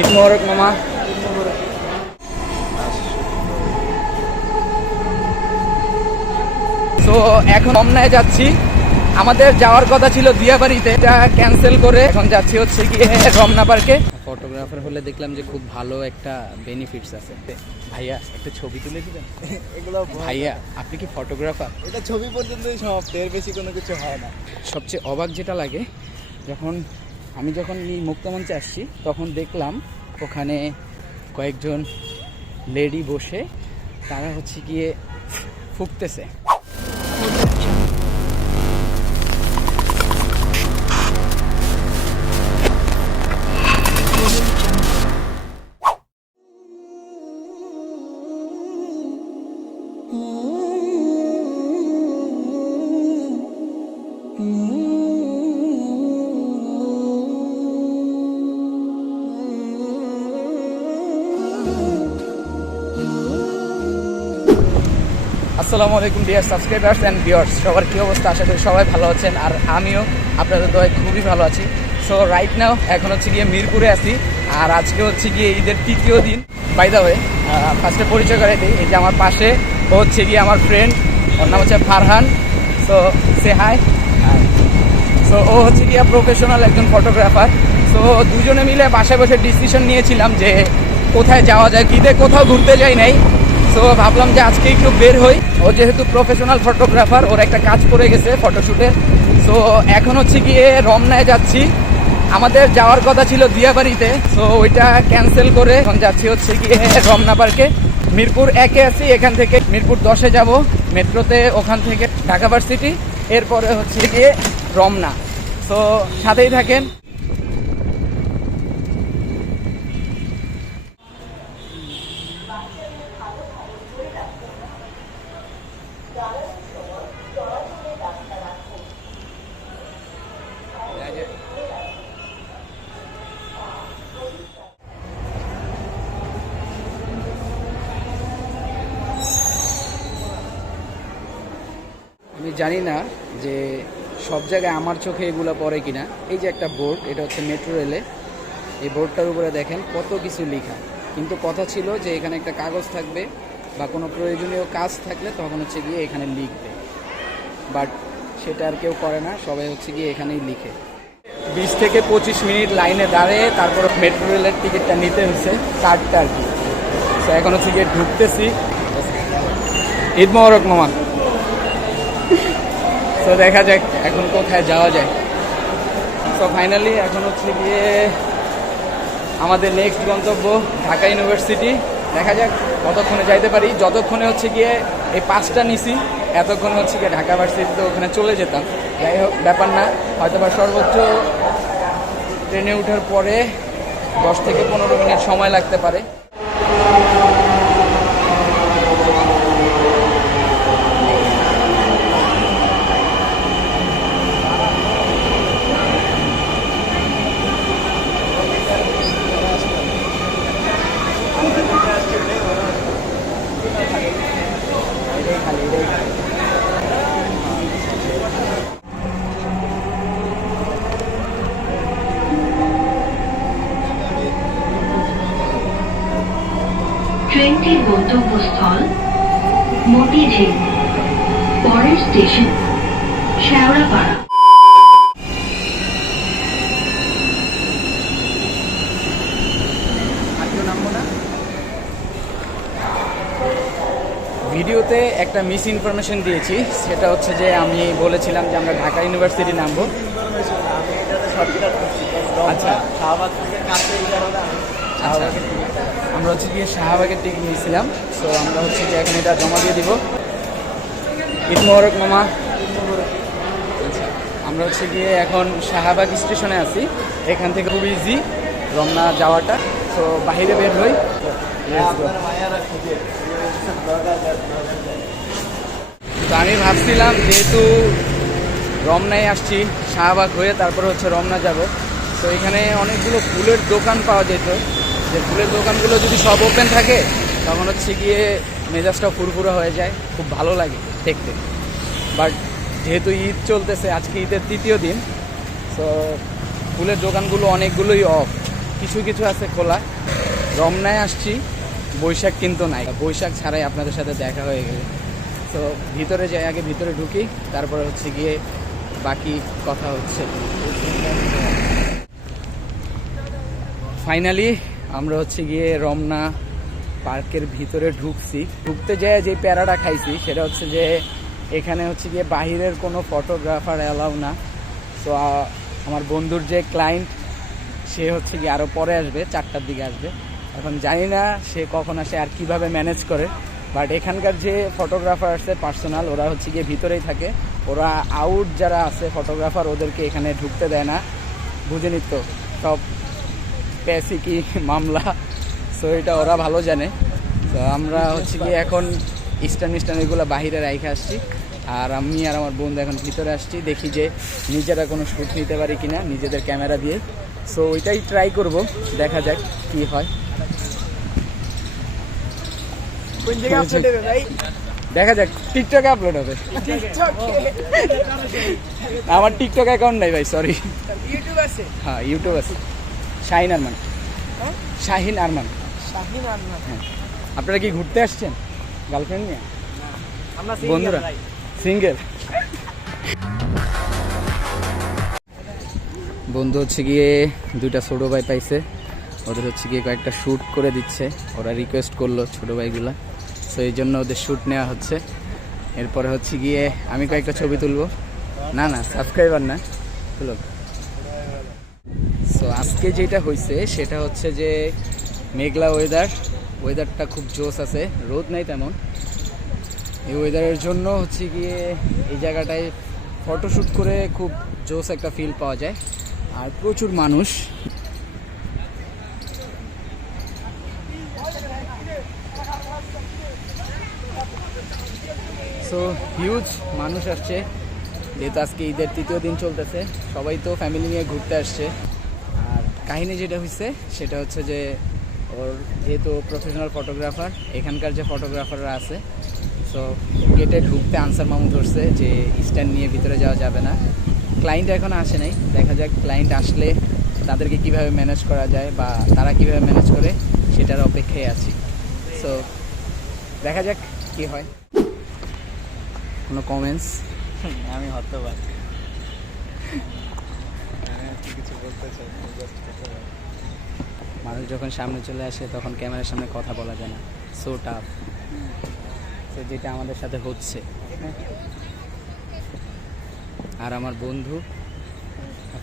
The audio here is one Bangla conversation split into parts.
ঈদ মোবারক মামা। তো এখন রমনায় যাচ্ছি। আমাদের যাওয়ার কথা ছিল দিয়াবাড়িতে, এটা ক্যান্সেল করে এখন যাচ্ছি হচ্ছে গিয়ে রমনা পার্কে। ফটোগ্রাফার হলে দেখলাম যে খুব ভালো একটা বেনিফিটস আছে। ভাইয়া একটা ছবি তুলে দিবেন? এগুলো ভাইয়া আপনি কি ফটোগ্রাফার? এটা ছবি পর্যন্তই সমাপ্ত, এর বেশি কোনো কিছু হয় না। সবচেয়ে অবাক যেটা লাগে, আমি যখন এই মুক্তমঞ্চে আসছি তখন দেখলাম ওখানে কয়েকজন লেডি বসে তারা হচ্ছে গিয়ে ফুঁকতেছে। আসসালামু আলাইকুম ডিয়ার সাবস্ক্রাইবার্স অ্যান্ড ভিউয়ার্স, সবার কী অবস্থা? আশা করি সবাই ভালো আছেন, আর আমিও আপনাদের দয়ায় খুবই ভালো আছি। সো রাইট নাও এখন হচ্ছে গিয়ে মিরপুরে আছি, আর আজকে হচ্ছে গিয়ে ঈদের তৃতীয় দিন। বাই দ্য ওয়ে, ফার্স্টে পরিচয় করে দিই, এই যে আমার পাশে ও হচ্ছে গিয়ে আমার ফ্রেন্ড, ওর নাম হচ্ছে ফারহান। সো সে হাই। সো ও হচ্ছে গিয়ে প্রফেশনাল একজন ফটোগ্রাফার। সো দুজনে মিলে বাসায় বসে ডিসিশন নিয়েছিলাম যে কোথায় যাওয়া যায়। ঈদে কোথাও ঘুরতে যাই নাই, সো ভাবলাম যে আজকে একটু বের হই। ও যেহেতু প্রফেশনাল ফটোগ্রাফার, ওর একটা কাজ পড়ে গেছে ফটোশ্যুটের। সো এখন হচ্ছে গিয়ে রমনায় যাচ্ছি। আমাদের যাওয়ার কথা ছিল দিয়াবাড়িতে, সো ওইটা ক্যান্সেল করে এখন যাচ্ছি হচ্ছে গিয়ে রমনা পার্কে। মিরপুর 1-এ আছি, এখান থেকে মিরপুর 10-এ যাব মেট্রোতে, ওখান থেকে ঢাকা ভার্সিটি, এরপরে হচ্ছে গিয়ে রমনা। সো সাথেই থাকেন। আমি জানি না যে সব জায়গায় আমার চোখে এগুলো পড়ে কিনা। এই যে একটা বোর্ড, এটা হচ্ছে মেট্রো রেলে। এই বোর্ডটার উপরে দেখেন কত কিছু লেখা, কিন্তু কথা ছিল যে এখানে একটা কাগজ থাকবে বা কোনো প্রয়োজনীয় কাজ থাকলে তখন হচ্ছে গিয়ে এখানে লিখবে, বাট সেটা আর কেউ করে না, সবাই হচ্ছে গিয়ে এখানেই লিখে। 20 থেকে 25 মিনিট লাইনে দাঁড়িয়ে তারপর মেট্রো রেলের টিকিটটা নিতে হয়েছে, কার্ডটা আর কি। তো এখন হচ্ছে গিয়ে ঢুকতেছি। ঈদ মোবারক মামা। তো দেখা যাক এখন কোথায় যাওয়া যায়। সো ফাইনালি এখন হচ্ছে গিয়ে আমাদের নেক্সট গন্তব্য ঢাকা ইউনিভার্সিটি। দেখা যাক কতক্ষণে যাইতে পারি। যতক্ষণে হচ্ছে গিয়ে এই পাঁচটা নিছি, এতক্ষণে হচ্ছে গিয়ে ঢাকা ভার্সিটিতে ওখানে চলে যেতাম। যাই হোক, ব্যাপার না, হয়তো বা সর্বোচ্চ ট্রেনে ওঠার পরে 10 থেকে 15 মিনিট সময় লাগতে পারে। ট্রেনটির গন্তব্যস্থল মতিঝিল, পরের স্টেশন শেওড়াপাড়া। ভিডিওতে একটা মিস ইনফরমেশন দিয়েছি, সেটা হচ্ছে যে আমি বলেছিলাম যে আমরা ঢাকা ইউনিভার্সিটি নামবো। আচ্ছা, আচ্ছা, আমরা হচ্ছে গিয়ে শাহবাগের টিকিট নিয়েছিলাম। সো আমরা হচ্ছে যে এখন এটা জমা দিয়ে দিব। ঈদ মোবারক মামা। আচ্ছা, আমরা হচ্ছে গিয়ে এখন শাহবাগ স্টেশনে আছি। এখান থেকে খুব ইজি রমনা যাওয়াটা। সো বাহিরে বের হই। তো আমি ভাবছিলাম যেহেতু রমনায় আসছি, শাহবাগ হয়ে তারপর হচ্ছে রমনা যাব। তো এখানে অনেকগুলো ফুলের দোকান পাওয়া যেত, যে ফুলের দোকানগুলো যদি সব ওপেন থাকে তখন হচ্ছে গিয়ে মেজাজটা ফুরফুরা হয়ে যায়, খুব ভালো লাগে দেখতে। বাট যেহেতু ঈদ চলতেছে, আজকে ঈদের তৃতীয় দিন, সো ফুলের দোকানগুলো অনেকগুলোই অফ। কিছু কিছু আছে খোলা। রমনায় আসছি, বৈশাখ কিন্তু নাই, বৈশাখ ছাড়াই আপনাদের সাথে দেখা হয়ে গেল। তো ভিতরে যাই, আগে ভিতরে ঢুকি, তারপরে হচ্ছে গিয়ে বাকি কথা হচ্ছে। ফাইনালি আমরা হচ্ছে গিয়ে রমনা পার্কের ভিতরে ঢুকছি। ঢুকতে যেয়ে যে প্যারাটা খাইছি সেটা হচ্ছে যে এখানে হচ্ছে গিয়ে বাহিরের কোনো ফটোগ্রাফার অ্যালাউ না। তো আমার বন্ধুর যে ক্লায়েন্ট সে হচ্ছে গিয়ে আরও পরে আসবে, 4টার দিকে আসবে। এখন জানি না সে কখন আসে আর কিভাবে ম্যানেজ করে, বাট এখানকার যে ফটোগ্রাফার আছে পার্সোনাল, ওরা হচ্ছে গিয়ে ভিতরেই থাকে। ওরা আউট যারা আছে ফটোগ্রাফার ওদেরকে এখানে ঢুকতে দেয় না, বুঝেনি তো, সব পেসি কি মামলা। সো এটা ওরা ভালো জানে। তো আমরা হচ্ছে গিয়ে এখন স্ট্যান্ড এগুলো বাহিরে রেখে আসছি, আর আমি আর আমার বন্ধু এখন ভিতরে আসছি, দেখি যে নিজেরা কোনো শ্যুট নিতে পারি কিনা নিজেদের ক্যামেরা দিয়ে। সো ওইটাই ট্রাই করব, দেখা যাক কি হয়। দেখা যাক, টিকটকে আপলোড হবে। আমার টিকটক অ্যাকাউন্ট নাই ভাই, সরি। ইউটিউব আছে? হ্যাঁ ইউটিউব আছে, শাহিন আরমান। শাহিন আরমান। শাহিন আরমান। হ্যাঁ। আপনারা কি ঘুরতে আসছেন গার্লফ্রেন্ড নিয়ে? আমরা বন্ধুরা সিঙ্গেল। বন্ধু হচ্ছে গিয়ে 2টা ছোট ভাই পাইছে, ওদের হচ্ছে গিয়ে কয়েকটা শ্যুট করে দিচ্ছে। ওরা রিকোয়েস্ট করলো ছোট ভাইগুলা, সো এই জন্য ওদের শ্যুট নেওয়া হচ্ছে। এরপরে হচ্ছে গিয়ে আমি কয়েকটা ছবি তুলবো। না সাবস্ক্রাইবার না, তুলো। সো আজকে যেটা হয়েছে সেটা হচ্ছে যে মেঘলা ওয়েদারটা খুব জোস আছে, রোদ নাই তেমন। এই ওয়েদারের জন্য হচ্ছে গিয়ে এই জায়গাটায় ফটোশ্যুট করে খুব জোস একটা ফিল পাওয়া যায়, আর প্রচুর মানুষ। সো হিউজ মানুষ আসছে, যেহেতু আজকে ঈদের 3য় দিন চলতেছে, সবাই তো ফ্যামিলি নিয়ে ঘুরতে আসছে। আর কাহিনী যেটা হয়েছে সেটা হচ্ছে যে ওর যেহেতু প্রফেশনাল ফটোগ্রাফার, এখানকার যে ফটোগ্রাফাররা আছে, সো গেটে ঢুকতে আনসার মামু ধরছে যে স্ট্যান্ড নিয়ে ভিতরে যাওয়া যাবে না। ক্লায়েন্ট এখনও আসে নাই, দেখা যাক ক্লায়েন্ট আসলে তাদেরকে কিভাবে ম্যানেজ করা যায় বা তারা কিভাবে ম্যানেজ করে সেটার অপেক্ষায় আছি। সো দেখা যাক কি হয়। কোনো কমেন্টস? আমি হতবাক, কিছু বলতে চাই না, জাস্ট হতবাক। মানুষ যখন সামনে চলে আসে তখন ক্যামেরার সামনে কথা বলা যায় না, সো টাফ। তো যেটা আমাদের সাথে হচ্ছে। আর আমার বন্ধু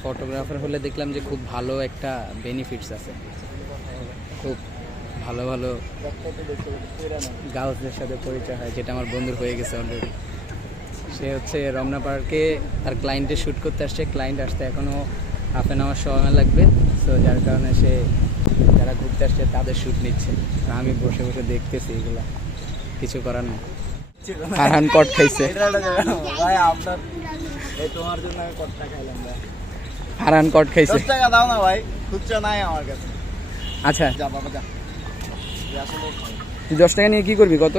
ফটোগ্রাফার হলে দেখলাম যে খুব ভালো একটা বেনিফিটস আছে, খুব ভালো ভালো গার্লসদের সাথে পরিচয় হয়, যেটা আমার বন্ধুর হয়ে গেছে অলরেডি। সে হচ্ছে রমনা পার্কে তার ক্লায়েন্টের শ্যুট করতে আসছে, ক্লায়েন্ট আসতে এখনও হাফ অ্যান আওয়ার সময় লাগবে। সো যার কারণে সে যারা ঘুরতে আসছে তাদের শ্যুট নিচ্ছে, আর আমি বসে বসে দেখতেছি এগুলা, কিছু করার নেই। ফারহান কট খাইছে ভাই, আপনার এই তোমার জন্য আমি কতটা খাইলাম ভাই। ফারহান কট খাইছে। 10 টাকা দাও না ভাই, খুচরা নাই আমার কাছে। আচ্ছা যা বাবা যা, আসলে তুই 10 টাকা নিয়ে কি করবি? কত?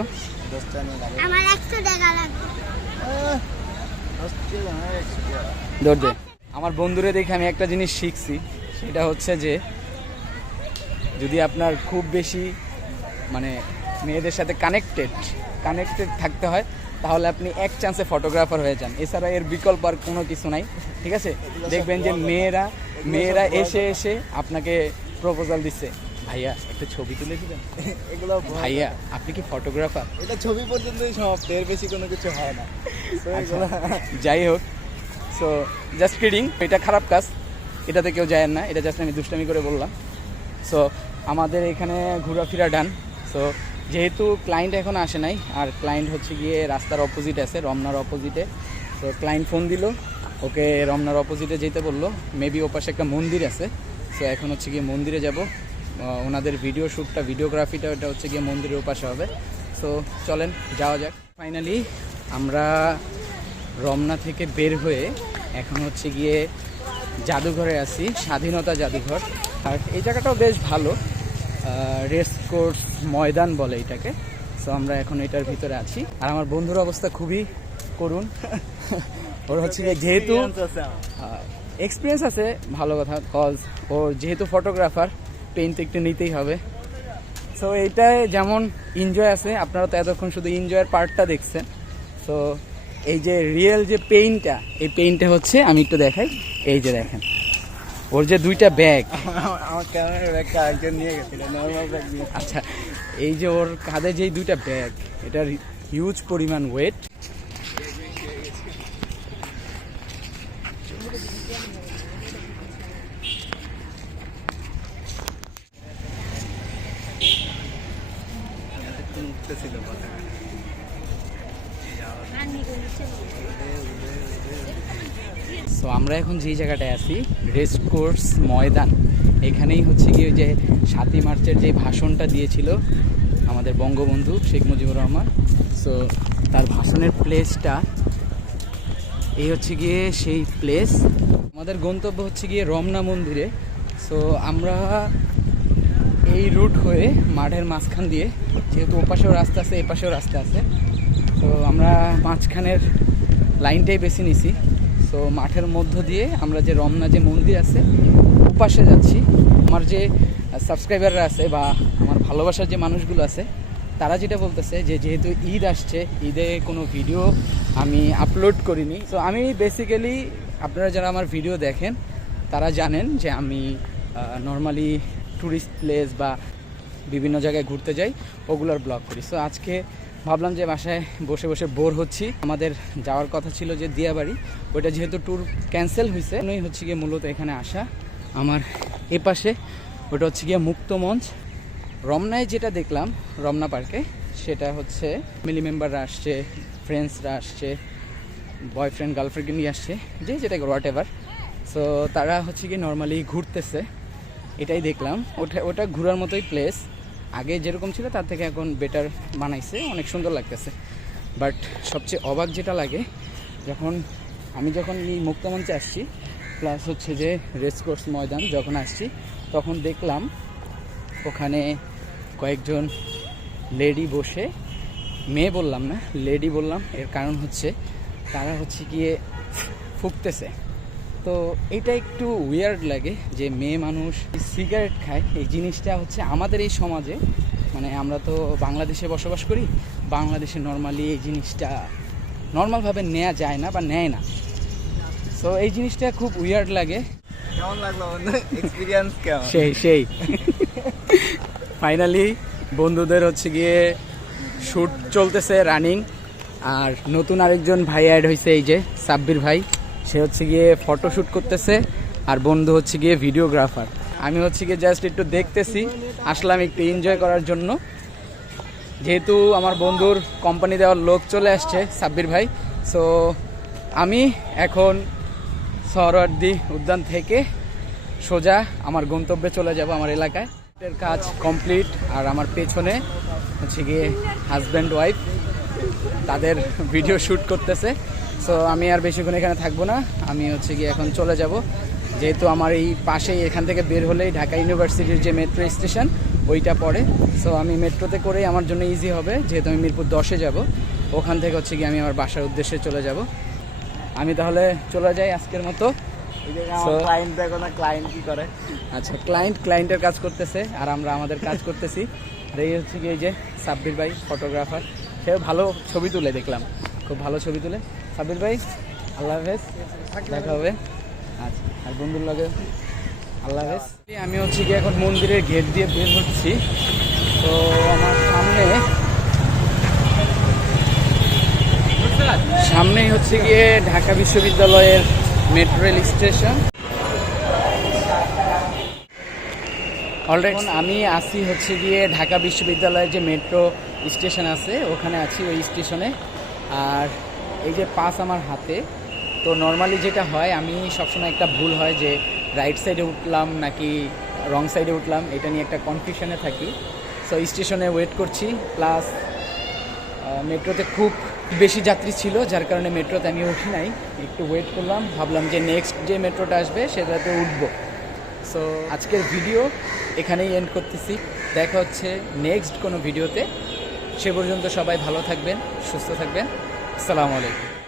10 টাকা নিয়ে যাবে। আমার 100 টাকা লাগবে। 10 টাকা না, 100 টাকা। ধরবে। আমার বন্ধুরে দেখে আমি একটা জিনিস শিখছি, সেটা হচ্ছে যে যদি আপনার খুব বেশি মানে মেয়েদের সাথে কানেক্টেড থাকতে হয়, তাহলে আপনি এক চান্সে ফটোগ্রাফার হয়ে যান, এছাড়া এর বিকল্প আর কোনো কিছু নাই। ঠিক আছে, দেখবেন যে মেয়েরা এসে আপনাকে প্রপোজাল দিচ্ছে, ভাইয়া একটা ছবি তুলে দিবেন। এগুলো ভাইয়া আপনি কি ফটোগ্রাফার? এটা ছবি পর্যন্তই সমাপ্ত, এর বেশি কোনো কিছু হয় না। So এগুলো যাই হোক, সো জাস্ট কিডিং, এটা খারাপ কাজ, এটাতে কেউ যায় না, এটা জাস্ট আমি দুষ্টামি করে বললাম। সো আমাদের এখানে ঘোরাফেরা ডান। সো যেহেতু ক্লায়েন্ট এখন আসে নাই, আর ক্লায়েন্ট হচ্ছে গিয়ে রাস্তার অপোজিটে আছে, রমনার অপোজিটে। তো ক্লায়েন্ট ফোন দিল, ওকে রমনার অপোজিটে যেতে বললো, মেবি ওপাশে একটা মন্দির আছে। সো এখন হচ্ছে গিয়ে মন্দিরে যাব, ওনাদের ভিডিও শ্যুটটা, ভিডিওগ্রাফিটা ওটা হচ্ছে গিয়ে মন্দিরের ওপাশে হবে। সো চলেন যাওয়া যাক। ফাইনালি আমরা রমনা থেকে বের হয়ে এখন হচ্ছে গিয়ে জাদুঘরে আছি, স্বাধীনতা জাদুঘর। আর এই জায়গাটাও বেশ ভালো, রেস কোর্স ময়দান বলে এটাকে। সো আমরা এখন এটার ভিতরে আছি, আর আমার বন্ধুর অবস্থা খুবই করুণ। ওর হচ্ছে গিয়ে যেহেতু এক্সপিরিয়েন্স আছে, ভালো কথা, কজ ও যেহেতু ফটোগ্রাফার, পেইন তো একটু নিতেই হবে। সো এইটায় যেমন এনজয় আছে, আপনারা তো এতক্ষণ শুধু এনজয়ের পার্টটা দেখছেন। সো এই যে রিয়েল যে পেইনটা, এই পেইনটা হচ্ছে আমি একটু দেখাই। এই যে দেখেন ওর যে দুইটা ব্যাগ, আমার ক্যামেরার ব্যাগটা একজন নিয়ে গেছিল, নর্মাল ব্যাগ দিয়ে। আচ্ছা এই যে ওর কাঁধে যেই দুইটা ব্যাগ, এটার হিউজ পরিমাণ ওয়েট। উঠতেছিল পতাকা। সো আমরা এখন যেই জায়গাটায় আছি, রেস কোর্স ময়দান, এখানেই হচ্ছে কি ওই যে 7ই মার্চের যে ভাষণটা দিয়েছিল আমাদের বঙ্গবন্ধু শেখ মুজিবুর রহমান। সো তার ভাষণের প্লেসটা এই হচ্ছে গিয়ে সেই প্লেস। আমাদের গন্তব্য হচ্ছে গিয়ে রমনা মন্দিরে। সো আমরা এই রুট হয়ে মাঠের মাঝখান দিয়ে, যেহেতু ওপাশেও রাস্তা আছে এপাশেও রাস্তা আছে, তো আমরা মাঝখানের লাইনটাই বেছে নিছি। তো মাঠের মধ্য দিয়ে আমরা যে রমনা যে মন্দির আছে ওপাশে যাচ্ছি। আমার যে সাবস্ক্রাইবাররা আছে বা আমার ভালোবাসার যে মানুষগুলো আছে, তারা যেটা বলতেছে যে যেহেতু ঈদ আসছে, ঈদে কোনো ভিডিও আমি আপলোড করিনি। তো আমি বেসিক্যালি, আপনারা যারা আমার ভিডিও দেখেন তারা জানেন যে আমি নর্মালি ট্যুরিস্ট প্লেস বা বিভিন্ন জায়গায় ঘুরতে যাই, ওগুলোর ব্লগ করি। সো আজকে ভাবলাম যে বাসায় বসে বসে বোর হচ্ছি। আমাদের যাওয়ার কথা ছিল যে দিয়াবাড়ি, ওইটা যেহেতু ট্যুর ক্যান্সেল হয়েছে, হচ্ছে গিয়ে মূলত এখানে আসা। আমার এপাশে ওটা হচ্ছে গিয়ে মুক্ত মঞ্চ। রমনায় যেটা দেখলাম রমনা পার্কে, সেটা হচ্ছে ফ্যামিলি মেম্বাররা আসছে, ফ্রেন্ডসরা আসছে, বয়ফ্রেন্ড গার্লফ্রেন্ড নিয়ে আসছে, যে যেটা হোয়াট এভার। সো তারা হচ্ছে কি নর্মালি ঘুরতেছে, এটাই দেখলাম। ওটা ঘোরার মতোই প্লেস। আগে যেরকম ছিল তার থেকে এখন বেটার বানাইছে, অনেক সুন্দর লাগতেছে। বাট সবচেয়ে অবাক যেটা লাগে, আমি যখন এই মুক্তমঞ্চে আসছি, প্লাস হচ্ছে যে রেসকোর্স ময়দান যখন আসছি, তখন দেখলাম ওখানে কয়েকজন লেডি বসে, মেয়ে বললাম না, লেডি বললাম, এর কারণ হচ্ছে তারা হচ্ছে গিয়ে ফুঁকতেছে। তো এটা একটু উইয়ার্ড লাগে যে মেয়ে মানুষ সিগারেট খায়। এই জিনিসটা হচ্ছে আমাদের এই সমাজে, মানে আমরা তো বাংলাদেশে বসবাস করি, বাংলাদেশে নর্মালি এই জিনিসটা নর্মালভাবে নেওয়া যায় না বা নেয় না। সো এই জিনিসটা খুব উইয়ার্ড লাগে। কেমন লাগলো বন্ধু, এক্সপিরিয়েন্স কেমন? সেই ফাইনালি বন্ধুদের হচ্ছে গিয়ে শ্যুট চলতেছে, রানিং। আর নতুন আরেকজন ভাই অ্যাড হয়েছে, এই যে সাব্বির ভাই, সে হচ্ছে গিয়ে ফটো শ্যুট করতেছে, আর বন্ধু হচ্ছে গিয়ে ভিডিওগ্রাফার। আমি হচ্ছে গিয়ে জাস্ট একটু দেখতেছি, আসলাম একটু এনজয় করার জন্য। যেহেতু আমার বন্ধুর কোম্পানি দেওয়ার লোক চলে আসছে, সাব্বির ভাই। সো আমি এখন সহরওয়ার্দী উদ্যান থেকে সোজা আমার গন্তব্যে চলে যাব, আমার এলাকায়। এর কাজ কমপ্লিট, আর আমার পেছনে হচ্ছে গিয়ে হাজব্যান্ড ওয়াইফ, তাদের ভিডিও শ্যুট করতেছে। সো আমি আর বেশিক্ষণ এখানে থাকবো না, আমি হচ্ছে গিয়ে এখন চলে যাব। যেহেতু আমার এই পাশেই, এখান থেকে বের হলেই ঢাকা ইউনিভার্সিটির যে মেট্রো স্টেশন ওইটা পড়ে। সো আমি মেট্রোতে করেই আমার জন্য ইজি হবে, যেহেতু আমি মিরপুর 10-এ যাব। ওখান থেকে হচ্ছে গিয়ে আমি আমার বাসার উদ্দেশ্যে চলে যাব। আমি তাহলে চলে যাই আজকের মতো। ক্লায়েন্ট দেখো না, ক্লায়েন্ট কি করে? আচ্ছা, ক্লায়েন্টের কাজ করতেছে, আর আমরা আমাদের কাজ করতেছি। এই হচ্ছে কি এই যে সাব্বির ভাই ফটোগ্রাফার, সেও ভালো ছবি তুলে, দেখলাম খুব ভালো ছবি তুলে। সাব্বির ভাই আল্লাহ হাফেজ, দেখা হবে। আচ্ছা, আর বন্ধুর লগে আল্লাহ হাফেজ। আমি হচ্ছে কি এখন মন্দিরের গেট দিয়ে বের হচ্ছি। তো আমার সামনেই হচ্ছে গিয়ে ঢাকা বিশ্ববিদ্যালয়ের মেট্রো রেল স্টেশন। অলরেডি আমি আসি হচ্ছে গিয়ে ঢাকা বিশ্ববিদ্যালয়ের যে মেট্রো স্টেশন আছে, ওখানে আছি ওই স্টেশনে। আর এই যে পাস আমার হাতে। তো নর্মালি যেটা হয়, আমি সবসময় একটা ভুল হয় যে রাইট সাইডে উঠলাম নাকি রং সাইডে উঠলাম, এটা নিয়ে একটা কনফিউশনে থাকি। সো স্টেশনে ওয়েট করছি, প্লাস মেট্রোতে খুব বেশি যাত্রী ছিল, যার কারণে মেট্রোতে আমি উঠি নাই, একটু ওয়েট করলাম, ভাবলাম যে নেক্সট যে মেট্রোটা আসবে সেটাতে উঠবো। সো আজকের ভিডিও এখানেই এন্ড করতেছি, দেখা হচ্ছে নেক্সট কোনো ভিডিওতে। সে পর্যন্ত সবাই ভালো থাকবেন, সুস্থ থাকবেন। আসসালামু আলাইকুম।